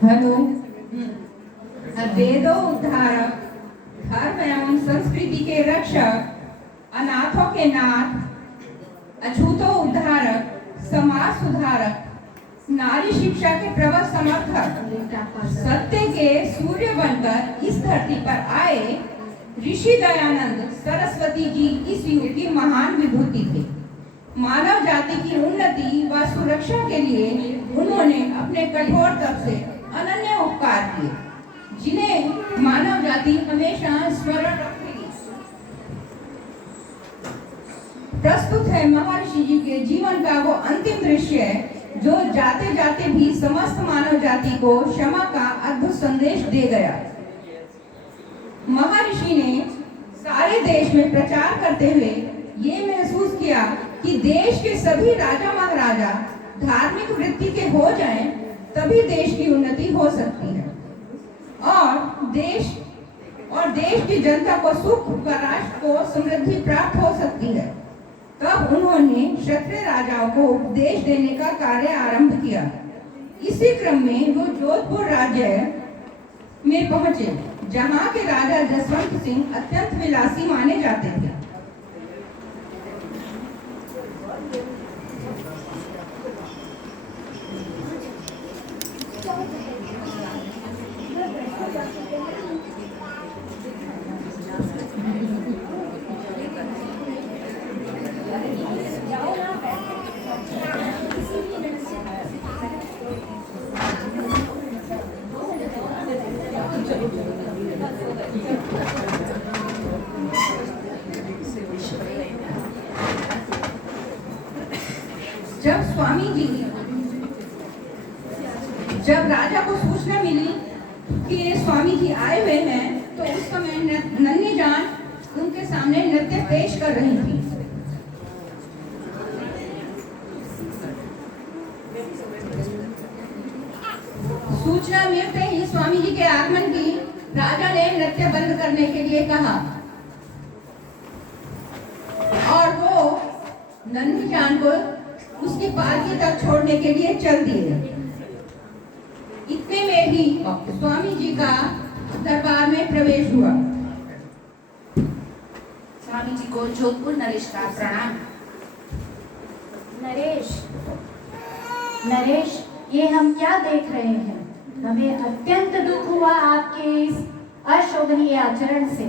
Hello. वेदों उद्धारक, धर्म एवं संस्कृति के रक्षक, अनाथों के नाथ, अछूतों उद्धारक, समाज सुधारक, नारी शिक्षा के प्रबल समर्थक, सत्य के सूर्य बनकर इस धरती पर आए ऋषि दयानंद सरस्वती जी इस युग की महान विभूति थे। मानव जाति की उन्नति व सुरक्षा के लिए उन्होंने अपने कठोर तप से अनन्य उपकार किए, जिन्हें मानव जाति हमेशा स्मरण रखेगी। प्रस्तुत है महर्षि जी के जीवन का वो अंतिम दृश्य जो जाते जाते भी समस्त मानव जाति को क्षमा का अद्भुत संदेश दे गया। महर्षि ने सारे देश में प्रचार करते हुए ये महसूस किया कि देश के सभी राजा महाराजा धार्मिक वृत्ति के हो जाएं, तभी देश की उन्नति हो सकती है और देश की जनता को सुख व राष्ट्र को समृद्धि प्राप्त हो सकती है। तब उन्होंने क्षत्रिय राजाओं को उपदेश देने का कार्य आरंभ किया। इसी क्रम में वो जोधपुर राज्य में पहुंचे, जहां के राजा जसवंत सिंह अत्यंत विलासी माने जाते थे। जब राजा को सूचना मिली कि ये स्वामी जी आए हुए हैं, तो उस समय नन्ही जान उनके सामने नृत्य पेश कर रही थी। सूचना मिलते ही स्वामी जी के आगमन की राजा ने नृत्य बंद करने के लिए कहा और वो नन्ही जान को उसकी पालकी तक छोड़ने के लिए चल दिए। इतने में ही स्वामी जी का दरबार में प्रवेश हुआ। स्वामी जी को जोधपुर नरेश का प्रणाम। नरेश, ये हम क्या देख रहे हैं? हमें अत्यंत दुख हुआ आपके इस अशोभनीय आचरण से।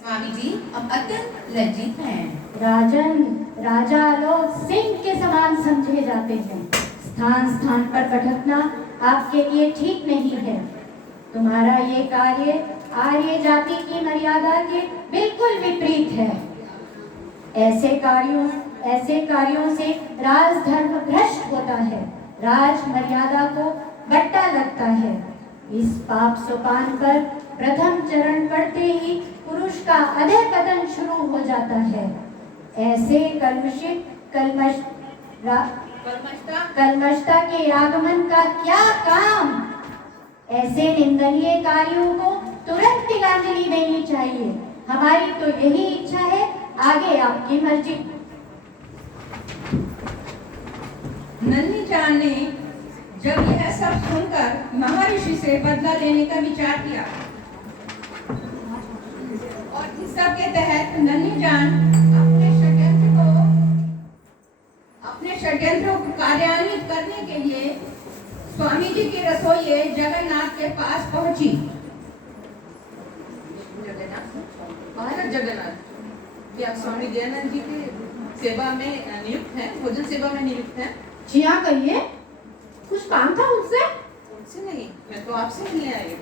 स्वामी जी, हम अत्यंत लज्जित हैं। राजन, राजा लोग सिंह के समान समझे जाते हैं। स्थान स्थान पर भटकना आपके लिए ठीक नहीं है। तुम्हारा ये कार्य आर्य जाति की मर्यादा के बिल्कुल विपरीत है। ऐसे कार्यों से राजधर्म भ्रष्ट होता है, राज मर्यादा को बट्टा लगता है। इस पाप सोपान पर प्रथम चरण पड़ते ही पुरुष का अधःपतन शुरू हो जाता है। ऐसे कलमशता के आगमन का क्या काम? ऐसे निंदनीय कार्यों को तुरंत तिलांजलि देनी चाहिए। हमारी तो यही इच्छा है, आगे आपकी मर्जी। नन्ही जान ने जब यह सब सुनकर महर्षि से बदला लेने का विचार किया और इस सब के तहत नन्ही जान अपने षड्यंत्र को कार्यान्वित करने के लिए स्वामी जी की रसोई जगन्नाथ के पास पहुंची। जगन्नाथ, क्या स्वामी दयानंद जी की सेवा में नियुक्त हैं, भोजन सेवा में नियुक्त हैं? जी हाँ, कहिए, कुछ काम था उनसे? उनसे नहीं, मैं तो आपसे मिलने आई हूँ।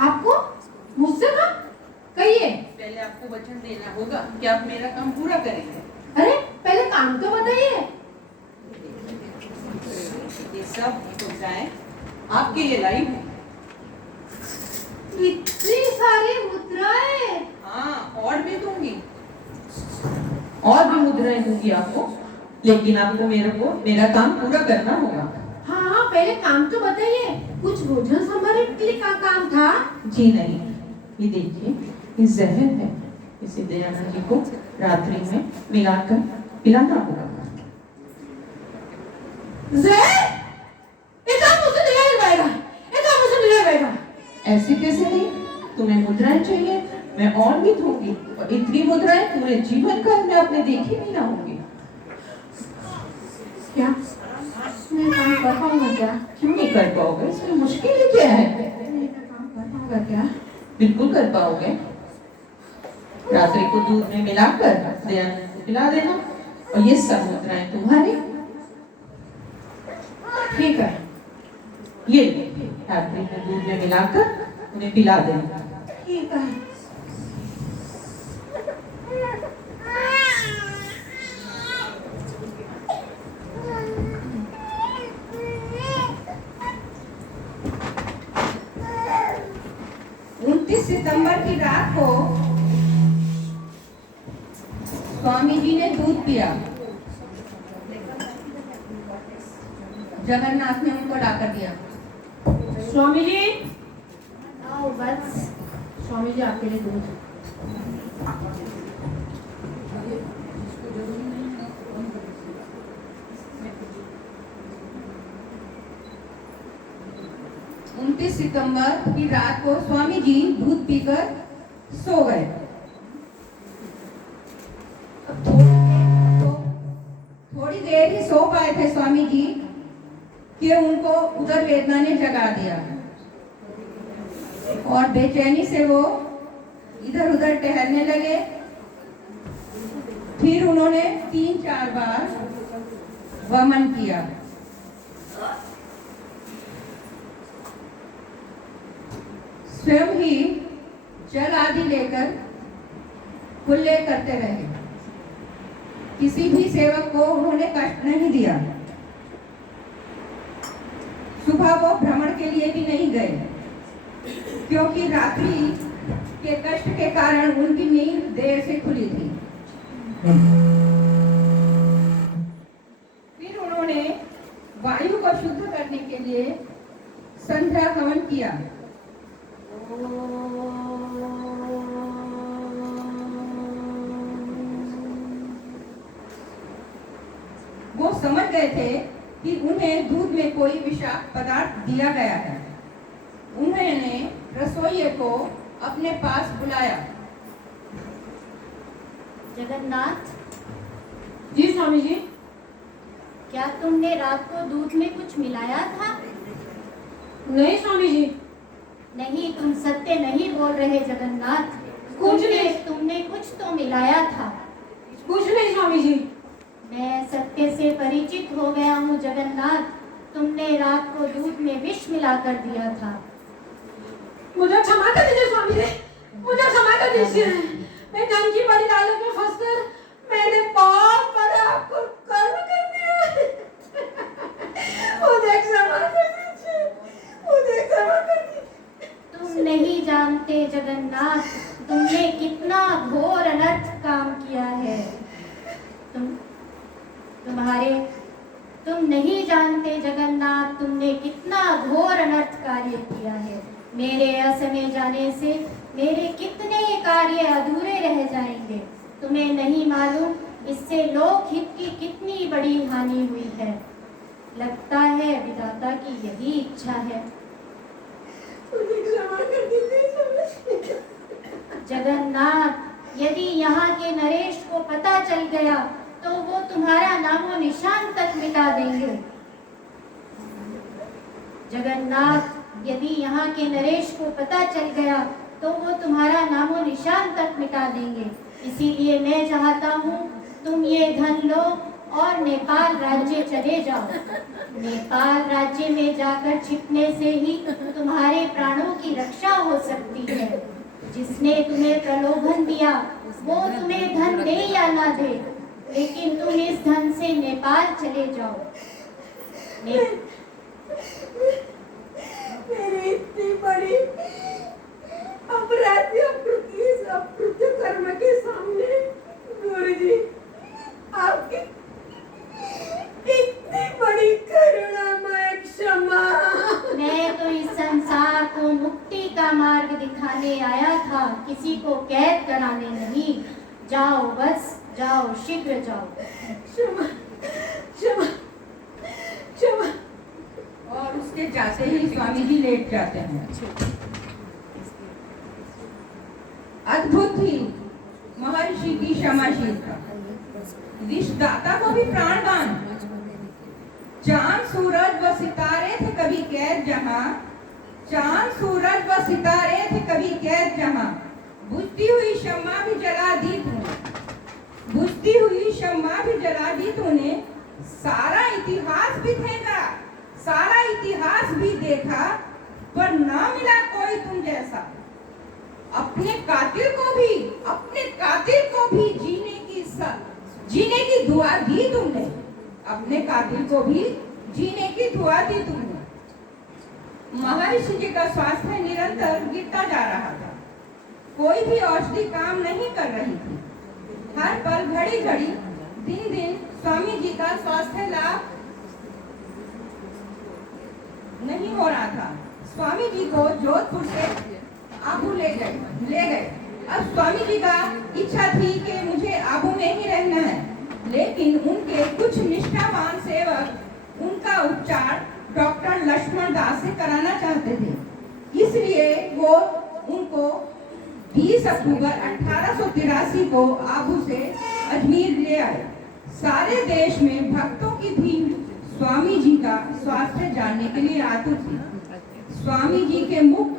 आपको मुझसे था? कहिए। पहले आपको वचन देना होगा कि आप मेरा काम पूरा करेंगे। अरे पहले काम तो बताइए। ये सब मुद्राएं आपके लिए लाई हूँ। इतनी सारी मुद्राएं? हाँ, और भी दूंगी, और भी मुद्राएं दूंगी आपको, लेकिन आपको मेरा काम पूरा करना होगा। हाँ, पहले काम तो बताइए। कुछ भोजन संभालने के लिए का काम था? जी नहीं, ये देखिए, ये जहर है, इसे दयानंद जी को रात्रि में मिलाकर पिलाना होगा। जहर? ये काम मुझसे नहीं करवाएगा। ये ऐसे कैसे नहीं, तुम्हें मुद्राएं चाहिए, मैं और भी दूंगी, और इतनी मुद्राएं पूरे जीवन काल में आपने देखी भी ना होंगी। क्या मैं काम कर पाऊंगा क्या? क्यों नहीं कर पाओगे, इसमें मुश्किल ही क्या है? मैं काम कर पाऊंगा क्या? बिल्कुल कर पाओगे। रात्रि को दूध में मिलाकर दयानंद को पिला देना, और ये सब मुद्राएं तुम्हारी। ठीक है। ये रात्रि को दूध में मिलाकर उन्हें पिला देना। ठीक है। सितंबर की रात को स्वामी जी ने दूध पिया। जगन्नाथ ने उनको लाकर दिया। स्वामी जी, आओ वत्स। स्वामी जी आपके लिए दूध। सितंबर की रात को स्वामी जी दूध पीकर सो गए। थोड़ी देर ही सो पाए थे स्वामी जी कि उनको उदर वेदना ने जगा दिया और बेचैनी से वो इधर उधर टहलने लगे। फिर उन्होंने 3-4 बार वमन किया। स्वयं ही जल आदि लेकर कुल्ले करते रहे। किसी भी सेवक को उन्होंने कष्ट नहीं दिया। सुबह वो भ्रमण के लिए भी नहीं गए क्योंकि रात्रि के कष्ट के कारण उनकी नींद देर से खुली थी। फिर उन्होंने वायु को शुद्ध करने के लिए संध्या हवन किया। वो समझ गए थे कि उन्हें दूध में कोई विषाक्त पदार्थ दिया गया है। उन्होंने रसोइये को अपने पास बुलाया। जगन्नाथ जी स्वामी जी। क्या तुमने रात को दूध में कुछ मिलाया था? नहीं स्वामी जी। नहीं, तुम सत्य नहीं बोल रहे जगन्नाथ। कुछ नहीं। तुमने कुछ तो मिलाया था। कुछ नहीं स्वामी जी। मैं सत्य से परिचित हो गया हूँ जगन्नाथ। तुमने रात को दूध में विष मिलाकर दिया था। मुझे क्षमा कर दीजिए स्वामी जी, मुझे क्षमा कर दीजिए। मैं धन की बड़ी लालच में फंसकर मैंने बहुत बड़ा आपको कर्म कर दिया। मुझे क्षमा कर दीजिए, मुझे क्षमा कर दीजिए। तुम नहीं जानते जगन्नाथ, तुमने कितना घोर अनर्थ काम किया है। तुम नहीं जानते जगन्नाथ, तुमने कितना घोर अनर्थ कार्य किया है। मेरे असमय जाने से मेरे कितने कार्य अधूरे रह जाएंगे। तुम्हें नहीं मालूम इससे लोकहित की कितनी बड़ी हानि हुई है। लगता है विधाता की यही इच्छा है। मुझे क्षमा कर दीजिए। जगन्नाथ, यदि यहाँ के नरेश को पता चल गया तो वो तुम्हारा नामो निशान तक मिटा देंगे। जगन्नाथ, यदि यहाँ के नरेश को पता चल गया तो वो तुम्हारा नामो निशान तक मिटा देंगे। इसीलिए मैं चाहता हूँ तुम ये धन लो और नेपाल राज्य चले जाओ। नेपाल राज्य में जाकर छिपने से ही तुम्हारे प्राणों की रक्षा हो सकती है। जिसने तुम्हें प्रलोभन दिया वो तुम्हें धन दे या ना दे, लेकिन तुम इस धन से नेपाल चले जाओ। मेरी इतनी बड़ी अपराधी अकृत्य कर्म के सामने गुरु जी आपकी इतनी बड़ी करुणामय क्षमा। मैं तो इस संसार को मुक्ति का मार्ग दिखाने आया था, किसी को कैद कराने नहीं। जाओ, बस जाओ, शीघ्र जाओ। क्षमा क्षमा क्षमा। और उसके जाते ही स्वामी जी लेट जाते हैं। अद्भुत थी महर्षि की क्षमाशीलता। विषदाता को भी प्राणदान। चांद सूरज व सितारे थे कभी कैद जहां, चांद सूरज व सितारे थे कभी कैद जहां, बुझती हुई शम्मा भी जला दी तूने, बुझती हुई शम्मा भी जला दी तूने। सारा इतिहास भी देखा, सारा इतिहास भी देखा, पर ना मिला कोई तुम जैसा। अपने कातिल को भी जीने की दुआ दी तुमने, अपने कातिल को भी जीने की दुआ दी तुमने। महर्षि जी का स्वास्थ्य निरंतर गिरता जा रहा था। कोई भी औषधि काम नहीं कर रही थी। हर पल घड़ी घड़ी दिन दिन स्वामी जी का स्वास्थ्य लाभ नहीं हो रहा था। स्वामी जी को जोधपुर से आबू ले गए। अब स्वामी जी का इच्छा थी कि मुझे आबू में ही रहना है, लेकिन उनके कुछ निष्ठावान सेवक उनका उपचार डॉक्टर लक्ष्मण दास से कराना चाहते थे। इसलिए वो उनको 20 अक्टूबर 1883 को आबू से अजमेर ले आए। सारे देश में भक्तों की भीड़ स्वामी जी का स्वास्थ्य जानने के लिए आतुर थी। स्वामी जी के मुख,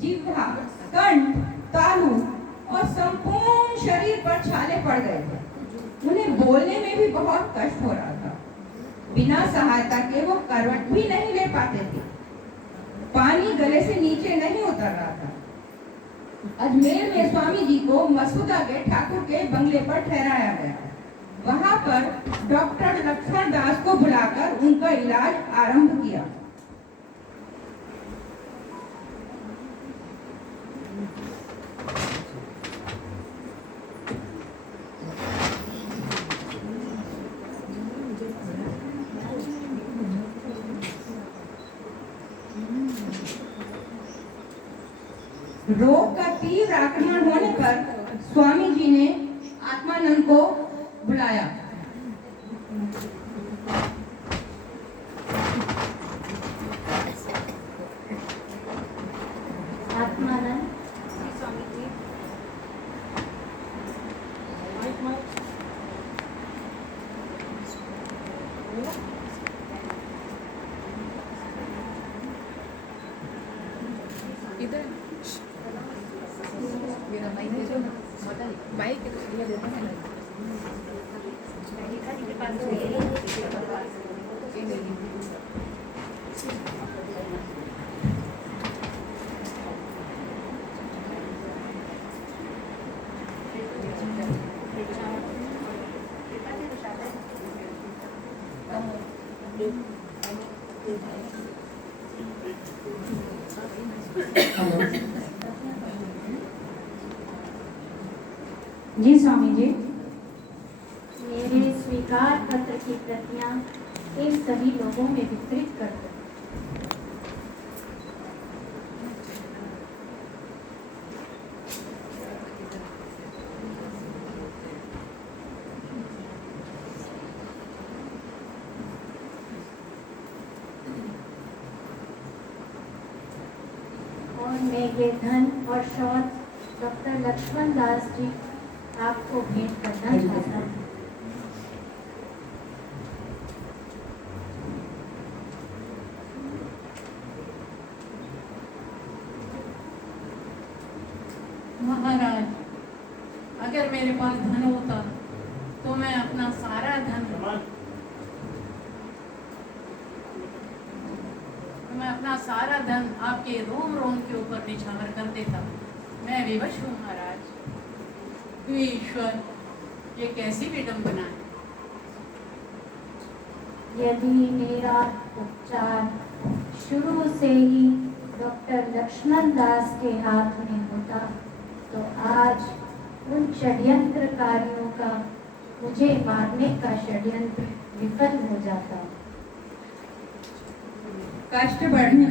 जिह्वा, कंठ, तालु और संपूर्ण शरीर पर छाले पड़ गए थे। उन्हें बोलने में भी बहुत कष्ट हो रहा था। बिना सहायता के वो करवट भी नहीं ले पाते थे। पानी गले से नीचे नहीं उतर रहा था। अजमेर में स्वामी जी को मसूदा के ठाकुर के बंगले पर ठहराया गया। वहां पर डॉक्टर लक्ष्मण दास को बुलाकर उनका इलाज आरंभ किया। रोग का तीव्र आक्रमण होने पर स्वामी जी ने आत्मानंद को बुलाया। आत्मानंद, इधर मेरा माइक दे दो ना, माइक जी स्वामी जी, मेरे स्वीकार पत्र की प्रतियां इन सभी लोगों में वितरित कर दो। और मैं ये धन और शौच डॉक्टर लक्ष्मण दास जी आपको भेंट करना चाहता हूँ। महाराज, अगर मेरे पास धन होता तो मैं अपना सारा धन आपके रोम रोम के ऊपर निछावर कर देता। मैं विवश हूँ महाराज। हे ईश्वर, ये कैसी विडंबना है। यदि मेरा उपचार शुरू से ही डॉक्टर लक्ष्मण दास के हाथ में होता तो आज उन षड्यंत्रकारियों का मुझे मारने का षड्यंत्र विफल हो जाता। कष्ट बढ़ने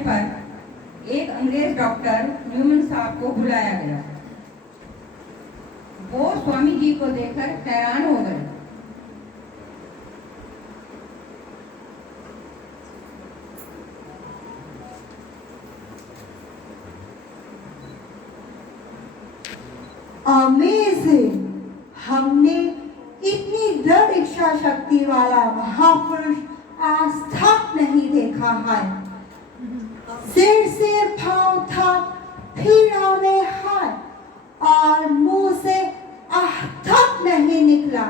पर एक अंग्रेज डॉक्टर न्यूमन साहब को बुलाया गया। वो स्वामी जी को देखकर हैरान हो गए। अमेजिंग। हमने इतनी दृढ़ इच्छा शक्ति वाला महापुरुष आज तक नहीं देखा है। सिर से पांव तक, फिर में हाथ और मुंह से आह तक नहीं निकला।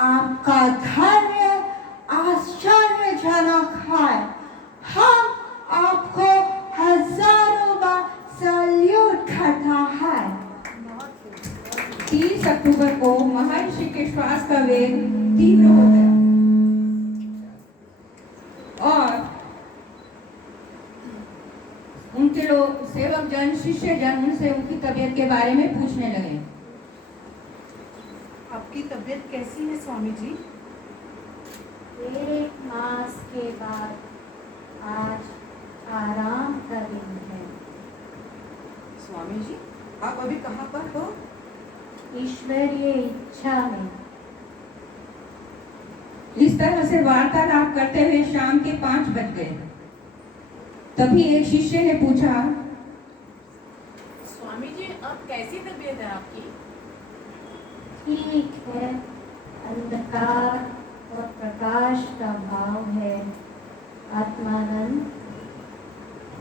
आपका धैर्य आश्चर्यजनक है। हम आपको हजारों बार सैल्यूट करता है। 30 अक्टूबर को महर्षि के श्वास का वेग तीव्र हो गया और उनके लोग सेवक जन, शिष्य जन उनसे उनकी तबीयत के बारे में पूछने लगे। आपकी तबीयत कैसी है स्वामी जी? 1 मास के बाद आज आराम का दिन है। स्वामी जी, आप अभी कहाँ पर हो? ईश्वरीय इच्छा में। इस तरह से वार्तालाप करते हुए शाम के 5 बज गए। तभी एक शिष्य ने पूछा, स्वामी जी, अब कैसी तबीयत है आपकी? ठीक है, अंधकार और प्रकाश का भाव है। आत्मानंद,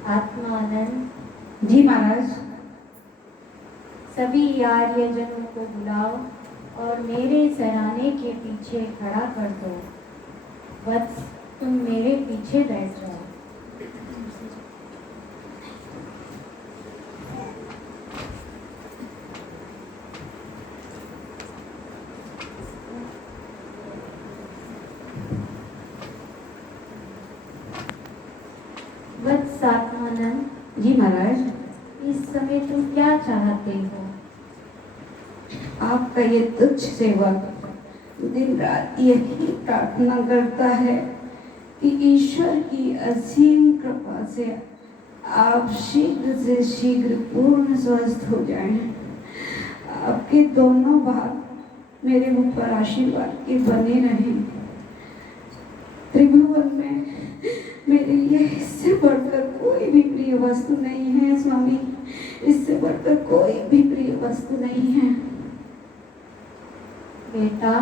आत्मानंद। जी महाराज। सभी आर्यजनों को बुलाओ और मेरे सराहने के पीछे खड़ा कर दो। वत्स, तुम मेरे पीछे बैठ जाओ। वत्स आत्मानंद। जी महाराज। इस समय तुम क्या चाहते हो? आपका ये तुच्छ सेवक दिन रात यही प्रार्थना करता है कि ईश्वर की असीम कृपा से आप शीघ्र से शीघ्र पूर्ण स्वस्थ हो जाएं। आपके दोनों भाग मेरे ऊपर आशीर्वाद के बने रहें। त्रिभुवन में मेरे लिए इससे बढ़कर कोई भी प्रिय वस्तु नहीं है स्वामी। इससे बढ़कर कोई भी प्रिय वस्तु नहीं है। बेटा,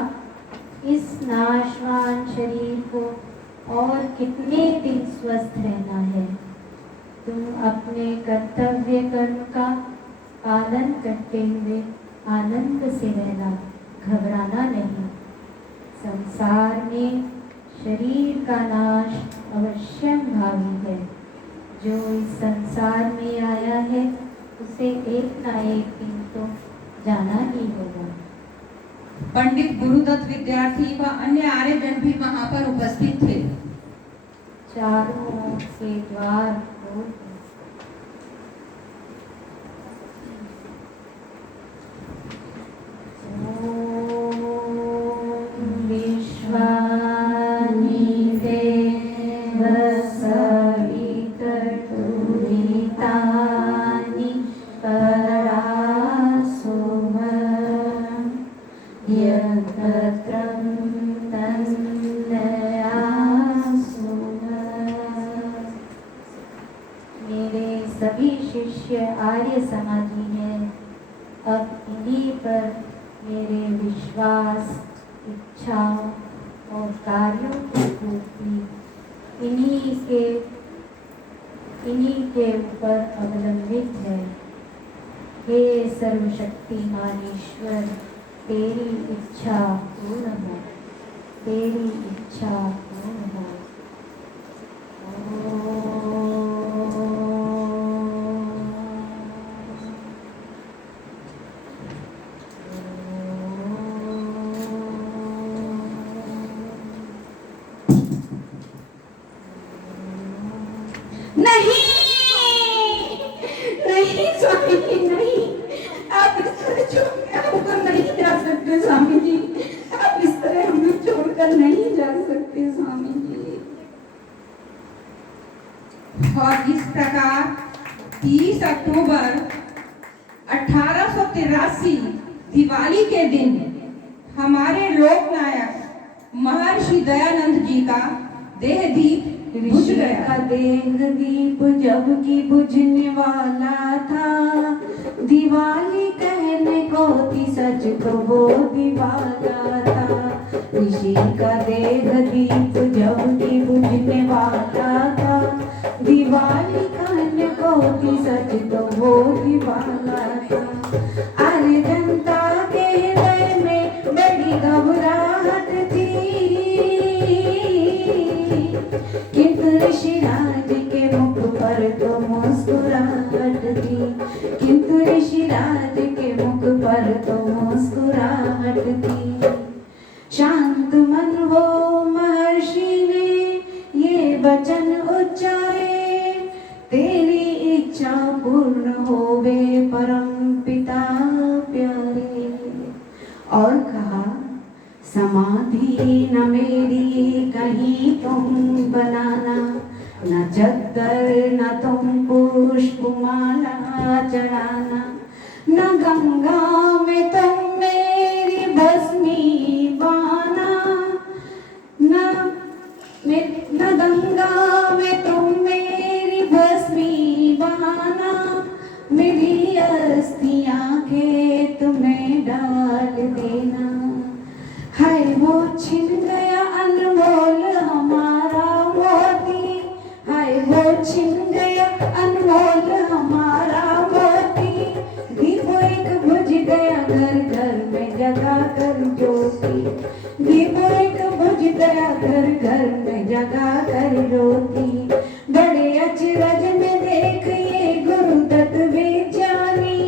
इस नाशवान शरीर को और कितने दिन स्वस्थ रहना है? तुम अपने कर्तव्य कर्म का पालन करते हुए आनंद से रहना, घबराना नहीं। संसार में शरीर का नाश अवश्य भावी है। जो इस संसार में आया है उसे एक ना एक दिन तो जाना ही होगा। पंडित गुरुदत्त विद्यार्थी व अन्य आर्यजन भी वहां पर उपस्थित थे। चारों ओर से द्वार खोल दो। मेरे सभी शिष्य आर्य समाजी हैं। अब इन्हीं पर मेरे विश्वास, इच्छाओं और कार्यों की पूर्ति इन्हीं के ऊपर अवलंबित है। हे सर्वशक्तिमान ईश्वर, तेरी इच्छा पूर्ण हो, तेरी इच्छा पूर्ण हो। नहीं नहीं स्वामी जी, नहीं। आप इस तरह छोड़कर नहीं जा सकते स्वामी जी। आप इस तरह हमें छोड़कर नहीं जा सकते स्वामी जी। और इस प्रकार 30 अक्टूबर 1883 दिवाली के दिन हमारे लोकनायक महर्षि दयानंद जी का देहदीप बुझ गया। का देह दीप जब की बुझने वाला था, दिवाली कहने को थी सच तो वो दिवाला था। ऋषि का देह दीप जब की बुझने वाला था, दिवाली कहने को थी सच तो वो दिवाला था। अरे जनता के हृदय में बड़ी घबराहट थी, किंतु ऋषिराज के मुख पर तो मुस्कुराहट थी, किंतु ऋषिराज के मुख पर तो मुस्कुराहट थी। शांत मन हो महर्षि ने ये वचन उच्चारे, तेरी इच्छा पूर्ण होवे परम पिता प्यारे। और कहा, समाधि न मेरी कहीं तुम बनाना, न चद्दर न तुम पुष्पमाला चढ़ाना, न गंगा में तुम मेरी भस्मी बहाना, न गंगा में तुम मेरी भस्मी बहाना, मेरी अस्थियां खेत में डाल देना। हाय वो छिन गया अनमोल हमारा मोती, हाय वो छिन गया अनमोल हमारा मोती। दीप एक बुझ गया घर घर में जगा कर ज्योति, दीप एक बुझ गया घर घर में जगा कर ज्योति। बड़े अचरज में देख ये गुरुदत्त विज्ञानी,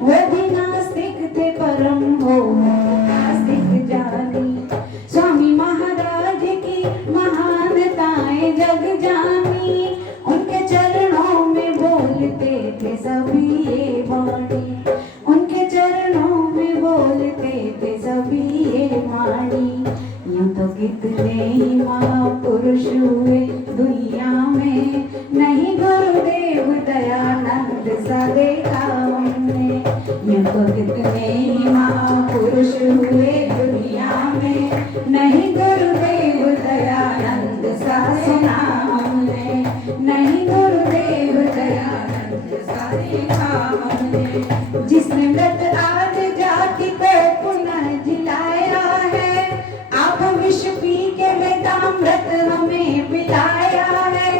वो भी नास्तिक थे परम हो नास्तिक जानी। स्वामी महाराज की महानताएं जग जानी, उनके चरणों में बोलते थे सभी ये वाणी, उनके चरणों में बोलते थे सभी ये वाणी। यूं तो कितने ही महापुरुष हुए दुनिया में, नहीं गुरुदेव दयानंद सा देखा हमने। यूं तो कितने ही महापुरुष हुए दुनिया में, नहीं गुरुदेव दयानंद सा सुना हमने, नहीं गुरुदेव दयानंद सा देखा हमने। जिसने व्रत आज जाति को पुनः जिलाया है, आप विष पी के वेदामृत हमें पिलाया है।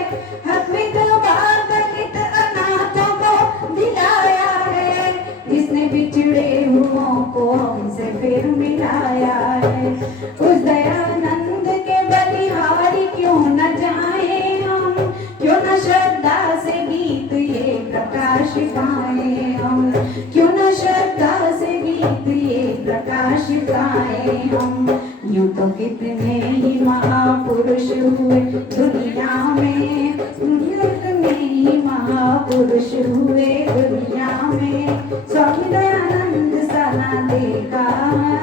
हक विधवा दलित अनाथों को दिलाया है, जिसने बिछड़े हुओं को हमसे फिर मिलाया है। उस दयानंद के बलिहारी क्यों न जाए हम, क्यों न श्रद्धा से गीत ये प्रकाश पाए हम, क्यों न श्रद्धा से गीत ये प्रकाश पाए हम। यूं तो कितने ही महापुरुष हुए दुनिया में, कितने ही महापुरुष हुए दुनिया में। स्वामी दयानंद सा ना देखा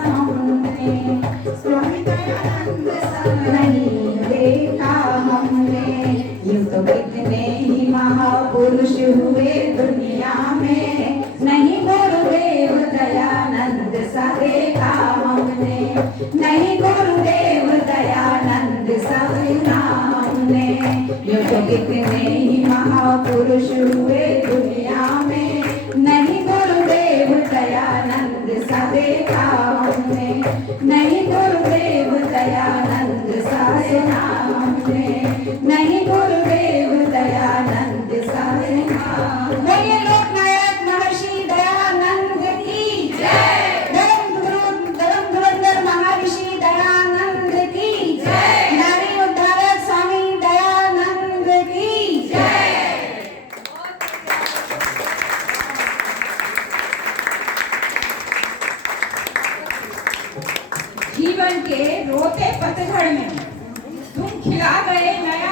हमने, स्वामी दयानंद सा नहीं देखा हमने। यूं तो कितने ही महापुरुष हुए दुनिया में, नहीं गुरुदेव दयानंद सा देखा हमने, नहीं गुरुदेव दयानंद सा सुना हमने। यूं तो कितने ही महापुरुष हुए दुनिया में, नहीं गुरुदेव दयानंद सा देखा हमने, नहीं गुरुदेव दयानंद सा सुना हमने, नहीं गुरुदेव दयानंद सा सुना। बोलिए लोकनायक महर्षि दयानंद की जय। धर्म धुरंधर महर्षि दयानंद की जय। नारी उद्धारक स्वामी दयानंद की जय। जीवन के रोते पतझड़ में तुम खिला गए नया,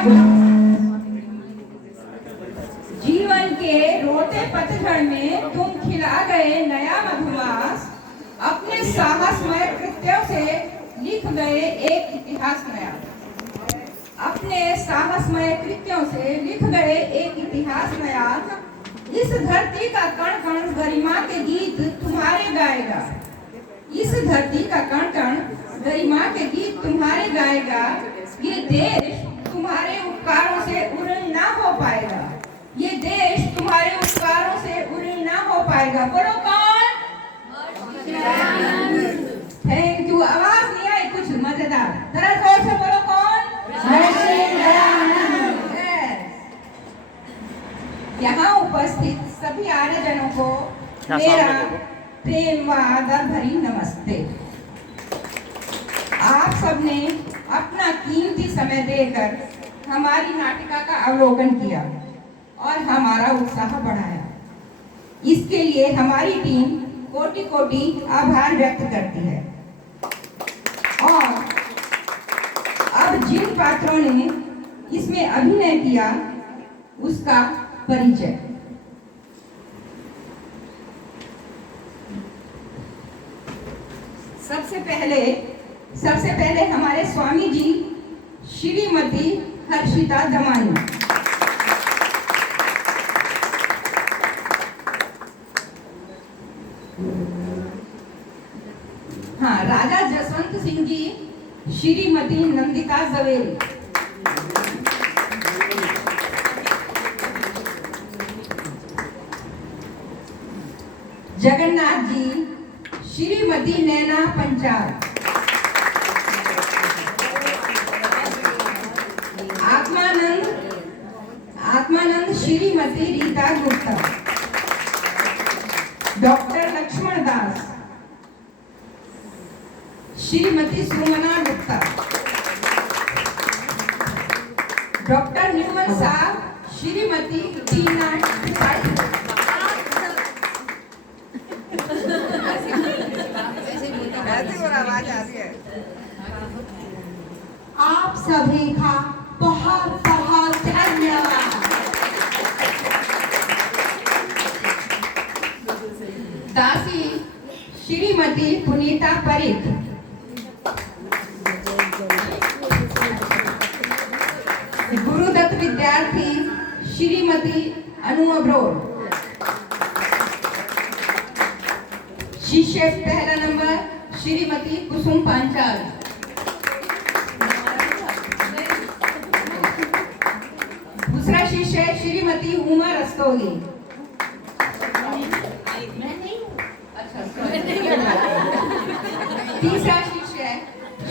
जीवन के रोते पतझड़ में तुम खिला गए नया मधुमास। अपने साहसमय कृत्यों से लिख गए एक इतिहास नया, अपने साहसमय कृत्यों से लिख गए एक इतिहास नया। इस धरती का कण कण गरिमा के गीत तुम्हारे गाएगा, इस धरती का कण कण गरिमा के गीत तुम्हारे गाएगा। ये देश तुम्हारे उपकारों से उड़न ना हो पाएगा। ये देश तुम्हारे उपकारों से उड़न ना हो पाएगा। बोलो कौन? Thank you. आवाज नहीं आई कुछ मजेदार, जरा जोर से बोलो कौन? यहाँ उपस्थित सभी आर्यजनों को मेरा प्रेम व आदर भरी नमस्ते। आप सबने अपना कीमती समय देकर हमारी नाटिका का अवलोकन किया और हमारा उत्साह बढ़ाया। इसके लिए हमारी टीम कोटि कोटि आभार व्यक्त करती है। और अब जिन पात्रों ने इसमें अभिनय किया उसका परिचय। सबसे पहले हमारे स्वामी जी श्रीमती हर्षिता दमानी। हाँ, राजा जसवंत सिंह जी श्रीमती नंदिता जवेरी। जगन्नाथ जी श्रीमती नैना Panchal. Atmanand Shrimati Rita Gupta. Doctor Laxman Das Shrimati Sumana Gupta. Doctor Neumann साहब श्रीमती टीना त्रिपाठी। आप सभी का बहुत बहुत धन्यवाद। दासी श्रीमती पुनीता परिख। गुरुदत्त विद्यार्थी श्रीमती अनु अब्रोर। शिष्य पहला नंबर श्रीमती कुसुम पांचाल। दूसरा शिष्य श्रीमती उमा रस्तोगी। तीसरा शिष्य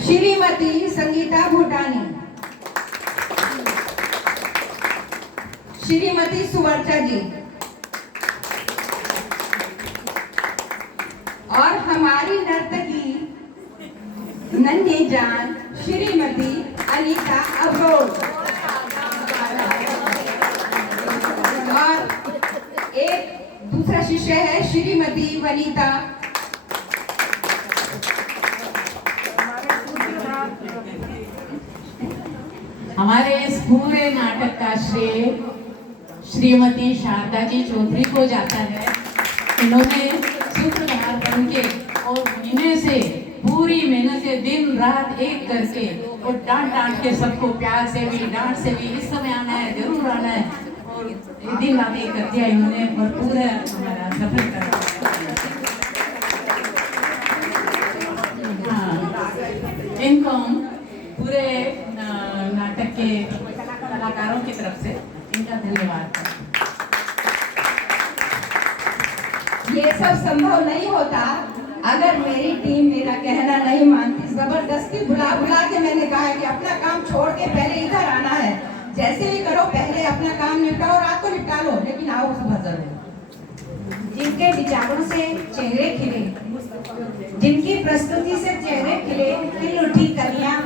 श्रीमती संगीता भूटानी। श्रीमती सुवर्चा जी। और हमारी नर्तकी नन्ही जान श्रीमती अनीता अब्रोर। और एक दूसरा शिष्य है श्रीमती वनीता। हमारे इस पूरे नाटक का श्रेय श्रीमती शारदा जी चौधरी को जाता है। इन्होंने सूत्रधार बन के और महीने से पूरी मेहनत से दिन रात एक करके और डांट के सबको प्यार से भी डांट से भी इस समय आना है, जरूर आना है, और दिन रात एक कर दिया इन्होंने और पूरा हमारा सफल करा। हाँ, इनको हम पूरे नाटक के कलाकारों की तरफ से इनका धन्यवाद। ये सब संभव नहीं होता अगर मेरी टीम मेरा कहना नहीं मानती। जबरदस्ती बुला के मैंने कहा कि अपना काम छोड़ के पहले इधर आना है। जैसे भी करो पहले अपना काम निपटाओ, रात को निपटा लो, लेकिन आओ सुबह जरूर। जिनके विचारों से चेहरे खिले, जिनकी प्रस्तुति से चेहरे खिले, खिल उठी कलियां,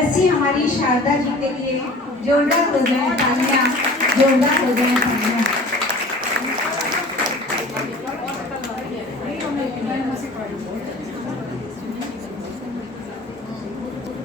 ऐसी हमारी शारदा जी के लिए जोरदार हो जाए तालियां, जोरदार हो जाए तालियां।